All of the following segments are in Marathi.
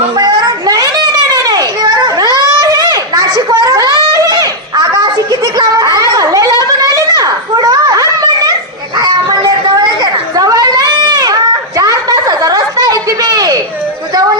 मुंबईवरून? नाही नाही नाही आहे ना? जवळ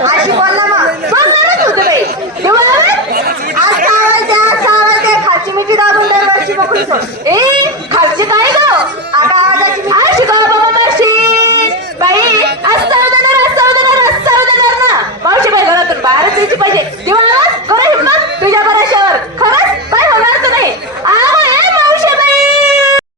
अशी बोलला बोलणार आज सावरते आज खाची मिठी दाबून दरवर्षी बघून ए